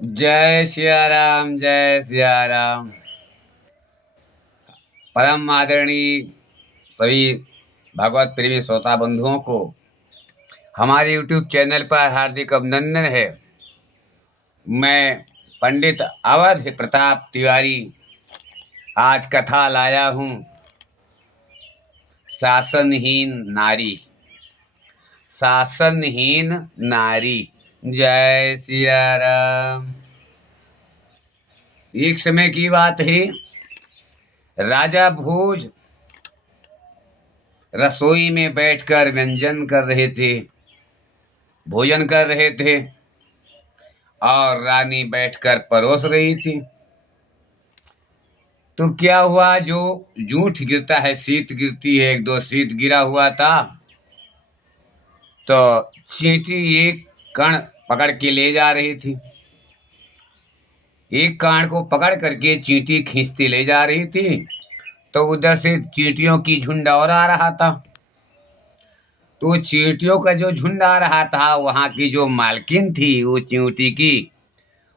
जय सिया राम, जय सिया राम। परम आदरणीय सभी भगवत प्रेमी श्रोता बंधुओं को हमारे YouTube चैनल पर हार्दिक अभिनंदन है। मैं पंडित अवध प्रताप तिवारी आज कथा लाया हूँ। शासनहीन नारी, शासनहीन नारी। जय सिया राम। एक समय की बात है, राजा भोज रसोई में बैठकर व्यंजन कर रहे थे, भोजन कर रहे थे और रानी बैठकर परोस रही थी। तो क्या हुआ, जो जूठ गिरता है शीत गिरती है, एक दो शीत गिरा हुआ था। तो चींटी एक कण पकड़ के ले जा रही थी। एक कान को पकड़ करके चींटी खींचती ले जा रही थी, तो उधर से चींटियों की झुंड और आ रहा था। तो चींटियों का जो झुंड आ रहा था, वहां की जो मालकिन थी वो चींटी की,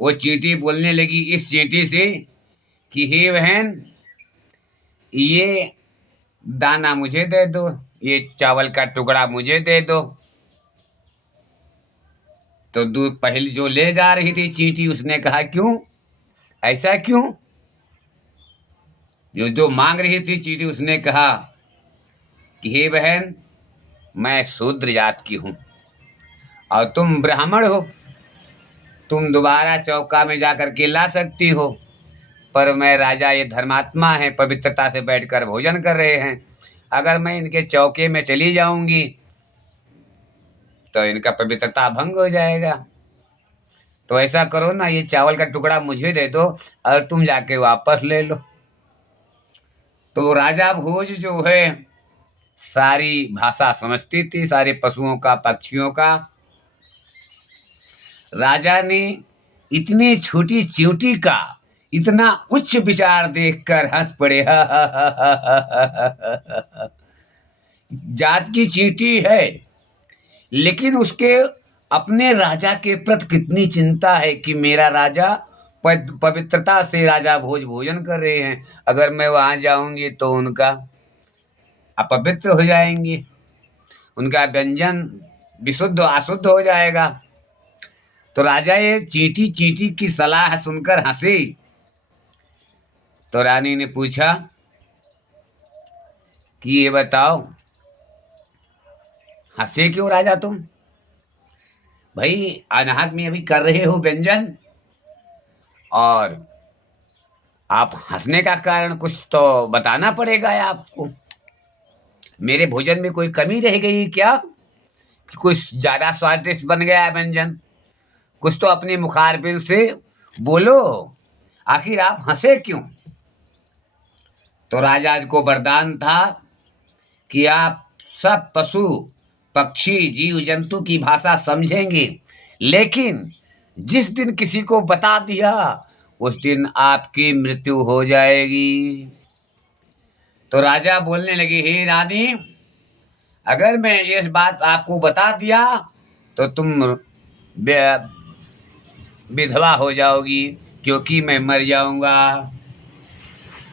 वो चींटी बोलने लगी इस चींटी से कि हे बहन, ये दाना मुझे दे दो, ये चावल का टुकड़ा मुझे दे दो। तो दूध पहले जो ले जा रही थी चींटी, उसने कहा क्यों, ऐसा क्यों? जो जो मांग रही थी चींटी, उसने कहा कि हे बहन, मैं शूद्र जात की हूं और तुम ब्राह्मण हो, तुम दोबारा चौका में जाकर के ला सकती हो, पर मैं राजा, ये धर्मात्मा है, पवित्रता से बैठकर भोजन कर रहे हैं। अगर मैं इनके चौके में चली जाऊंगी तो इनका पवित्रता भंग हो जाएगा। तो ऐसा करो ना, ये चावल का टुकड़ा मुझे दे दो और तुम जाके वापस ले लो। तो राजा भोज जो है सारी भाषा समझती थी, सारे पशुओं का, पक्षियों का। राजा ने इतनी छोटी चींटी का इतना उच्च विचार देखकर हंस पड़े। जात की चींटी है, लेकिन उसके अपने राजा के प्रति कितनी चिंता है कि मेरा राजा पवित्रता से राजा भोज भोजन कर रहे हैं, अगर मैं वहां जाऊंगी तो उनका अपवित्र हो जाएंगे, उनका व्यंजन विशुद्ध अशुद्ध हो जाएगा। तो राजा ये चींटी चींटी की सलाह सुनकर हंसी। तो रानी ने पूछा कि ये बताओ, हंसे क्यों राजा तुम? भाई अनाहक में अभी कर रहे हो व्यंजन, और आप हंसने का कारण कुछ तो बताना पड़ेगा आपको। मेरे भोजन में कोई कमी रह गई क्या, कि कुछ ज्यादा स्वादिष्ट बन गया है व्यंजन? कुछ तो अपने मुखारबिन से बोलो, आखिर आप हंसे क्यों? तो राजा को वरदान था कि आप सब पशु पक्षी जीव जंतु की भाषा समझेंगे, लेकिन जिस दिन किसी को बता दिया उस दिन आपकी मृत्यु हो जाएगी। तो राजा बोलने लगे, हे रानी, अगर मैं ये बात आपको बता दिया तो तुम विधवा हो जाओगी, क्योंकि मैं मर जाऊंगा।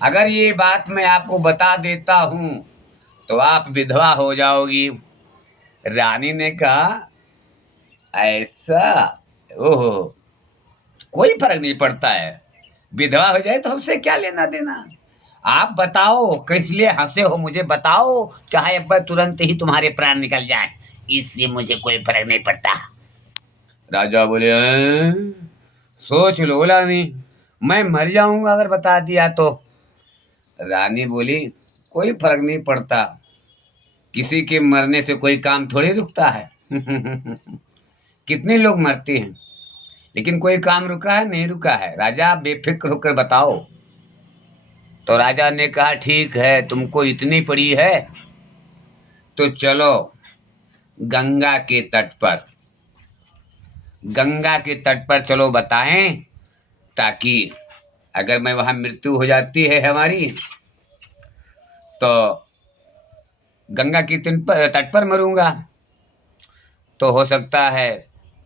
अगर ये बात मैं आपको बता देता हूं तो आप विधवा हो जाओगी। रानी ने कहा, ऐसा? ओहो, कोई फर्क नहीं पड़ता है, विधवा हो जाए तो हमसे क्या लेना देना। आप बताओ किस लिए हंसे हो, मुझे बताओ, चाहे अब तुरंत ही तुम्हारे प्राण निकल जाए, इससे मुझे कोई फर्क नहीं पड़ता। राजा बोले, सोच लो रानी, मैं मर जाऊंगा अगर बता दिया तो। रानी बोली, कोई फर्क नहीं पड़ता, किसी के मरने से कोई काम थोड़ी रुकता है। कितने लोग मरते हैं, लेकिन कोई काम रुका है? नहीं रुका है। राजा आप बेफिक्र होकर बताओ। तो राजा ने कहा, ठीक है, तुमको इतनी पड़ी है तो चलो गंगा के तट पर, गंगा के तट पर चलो बताएं, ताकि अगर मैं वहां मृत्यु हो जाती है हमारी, तो गंगा के तट पर मरूंगा, तो हो सकता है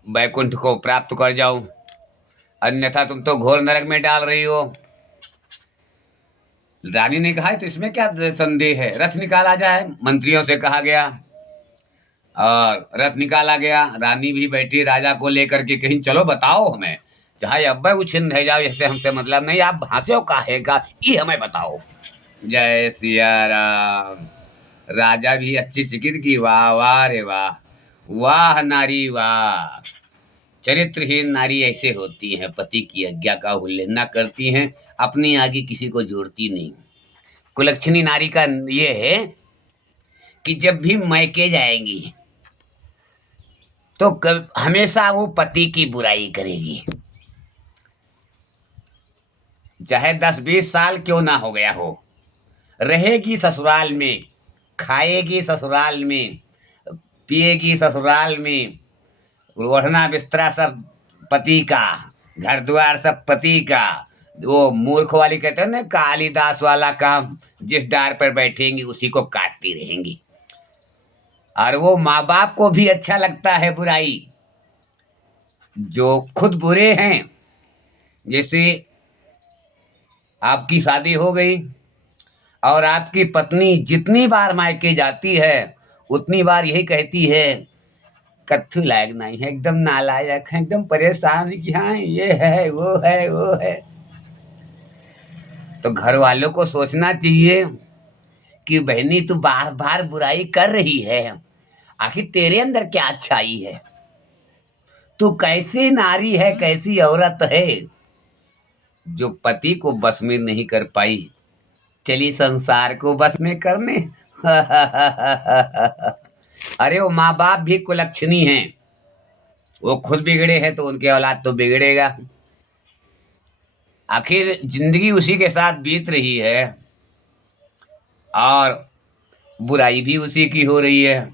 वैकुंठ को प्राप्त कर जाऊं। अन्यथा तुम तो घोर नरक में डाल रही हो। रानी ने कहा, तो इसमें क्या संदेह है, रथ निकाला जाए। मंत्रियों से कहा गया और रथ निकाला गया। रानी भी बैठी राजा को लेकर के, कहीं चलो बताओ हमें, चाहे अब उछिन रह जाओ, जैसे हमसे मतलब नहीं, आप भाषो काहेगा ये हमें बताओ। जय सिया राम। राजा भी अच्छी चिकित की, वाह वाह रे वाह, वाह नारी वाह। चरित्रहीन नारी ऐसे होती हैं, पति की आज्ञा का उल्लंघन करती हैं, अपनी आगे किसी को जोड़ती नहीं। कुलक्षणी नारी का ये है कि जब भी मैके जाएंगी तो हमेशा वो पति की बुराई करेगी, चाहे 10-20 साल क्यों ना हो गया हो। रहेगी ससुराल में, खाएगी ससुराल में, पिएगी ससुराल में, ओढ़ना बिस्तरा सब पति का, घर द्वार सब पति का। वो मूर्ख वाली कहते हैं ना, कालिदास वाला काम, जिस डार पर बैठेंगी उसी को काटती रहेंगी। और वो माँ बाप को भी अच्छा लगता है बुराई, जो खुद बुरे हैं। जैसे आपकी शादी हो गई और आपकी पत्नी जितनी बार मायके जाती है उतनी बार यही कहती है, कत्थू लायक नहीं है, एकदम नालायक है, एकदम परेशान कि हाँ ये है वो है वो है। तो घर वालों को सोचना चाहिए कि बहनी तू बार बार बुराई कर रही है, आखिर तेरे अंदर क्या अच्छाई है, तू कैसी नारी है, कैसी औरत है जो पति को बस में नहीं कर पाई, चली संसार को बस में करने। अरे वो माँ बाप भी कुलक्षणी हैं, वो खुद बिगड़े हैं तो उनके औलाद तो बिगड़ेगा। आखिर जिंदगी उसी के साथ बीत रही है और बुराई भी उसी की हो रही है।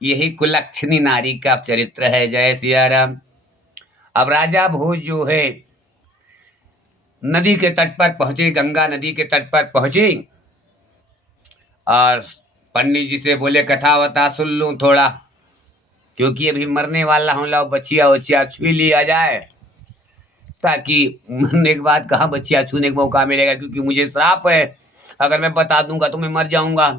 यही कुलक्षणी नारी का चरित्र है। जय सिया राम। अब राजा भोज जो है नदी के तट पर पहुंचे, गंगा नदी के तट पर पहुंचे और पंडित जी से बोले कथा वथा सुन लूं थोड़ा, क्योंकि अभी मरने वाला हूं, लाओ बचिया वचिया छू लिया जाए, ताकि मरने के बाद कहाँ बचिया छूने का मौका मिलेगा, क्योंकि मुझे श्राप है, अगर मैं बता दूंगा तो मैं मर जाऊंगा।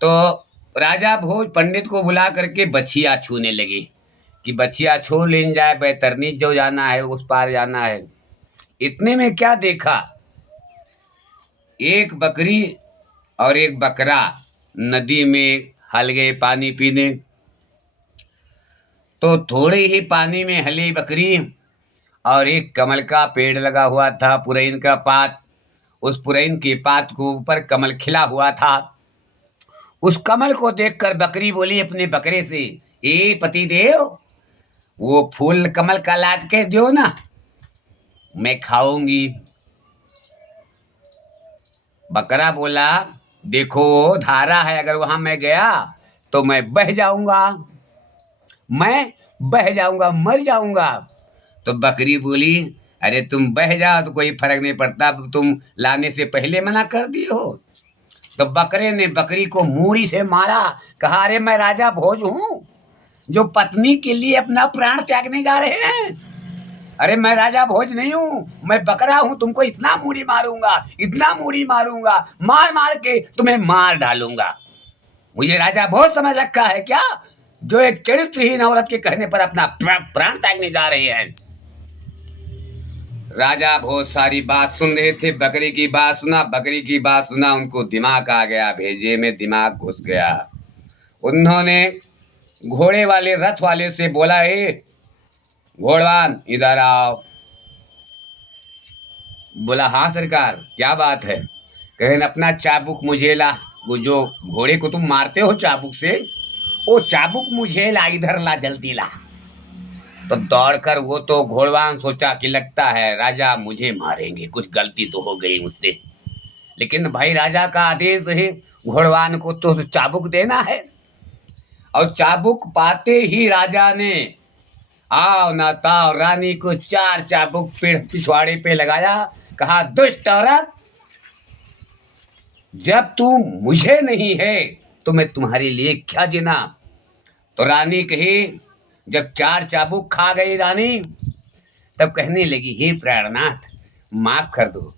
तो राजा भोज पंडित को बुला करके बछिया छूने लगे कि बछिया छू लेन जाए, बैतरनी जो जाना है उस पार जाना है। इतने में क्या देखा, एक बकरी और एक बकरा नदी में हल गए पानी पीने। तो थोड़े ही पानी में हली बकरी और एक कमल का पेड़ लगा हुआ था, पुरैन का पात, उस पुरैन के पात के ऊपर कमल खिला हुआ था। उस कमल को देखकर बकरी बोली अपने बकरे से, ए पति देव, वो फूल कमल का लाद के दो ना, मैं खाऊंगी। बकरा बोला, देखो धारा है, अगर वहां मैं गया तो मैं बह जाऊंगा, मैं बह जाऊंगा, मर जाऊंगा। तो बकरी बोली, अरे तुम बह जाओ तो कोई फर्क नहीं पड़ता, तुम लाने से पहले मना कर दिए हो। तो बकरे ने बकरी को मूड़ी से मारा, कहा अरे मैं राजा भोज हूं जो पत्नी के लिए अपना प्राण त्यागने जा रहे हैं, अरे मैं राजा भोज नहीं हूं, मैं बकरा हूं, तुमको इतना मूड़ी मारूंगा, इतना मूड़ी मारूंगा, मार मार के तुम्हें मार डालूंगा। मुझे राजा भोज समझ रखा है क्या, जो एक चरित्रहीन औरत के कहने पर अपना प्राण त्यागने जा रहे हैं। राजा भोज सारी बात सुन रहे थे, बकरी की बात सुना, बकरी की बात सुना, उनको दिमाग आ गया, भेजे में दिमाग घुस गया। उन्होंने घोड़े वाले रथ वाले से बोला, ए घोड़वान इधर आओ। बोला हाँ सरकार, क्या बात है। कहें अपना चाबुक मुझे ला, वो जो घोड़े को तुम मारते हो चाबुक से, वो चाबुक मुझे ला, इधर ला, जल्दी ला। तो दौड़कर वो तो घोड़वान सोचा कि लगता है राजा मुझे मारेंगे, कुछ गलती तो हो गई मुझसे, लेकिन भाई राजा का आदेश है, घोड़वान को तो चाबुक देना है। और चाबुक पाते ही राजा ने आओ ना ताओ रानी को 4 चाबुक पिछवाड़े पे लगाया, कहा दुष्ट औरत, जब तू मुझे नहीं है तो मैं तुम्हारे लिए क्या जीना। तो रानी कही, जब 4 चाबुक खा गई रानी, तब कहने लगी, हे प्राणनाथ, माफ कर दो,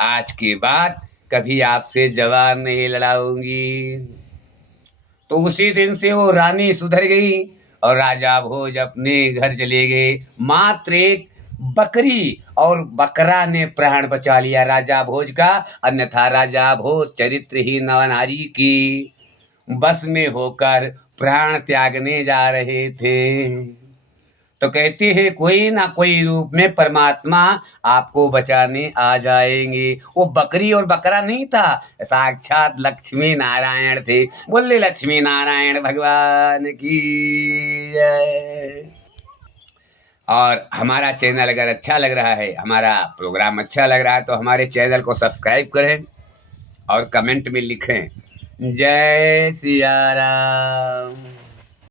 आज के बाद कभी आपसे जवान नहीं लड़ाऊंगी। तो उसी दिन से वो रानी सुधर गई और राजा भोज अपने घर चले गए। मात्र एक बकरी और बकरा ने प्राण बचा लिया राजा भोज का, अन्यथा राजा भोज चरित्रहीन नवनारी की बस में होकर प्राण त्यागने जा रहे थे। तो कहते हैं कोई ना कोई रूप में परमात्मा आपको बचाने आ जाएंगे। वो बकरी और बकरा नहीं था, साक्षात लक्ष्मी नारायण थे। बोले लक्ष्मी नारायण भगवान की जय। और हमारा चैनल अगर अच्छा लग रहा है, हमारा प्रोग्राम अच्छा लग रहा है, तो हमारे चैनल को सब्सक्राइब करें और कमेंट में लिखें, जय सिया राम।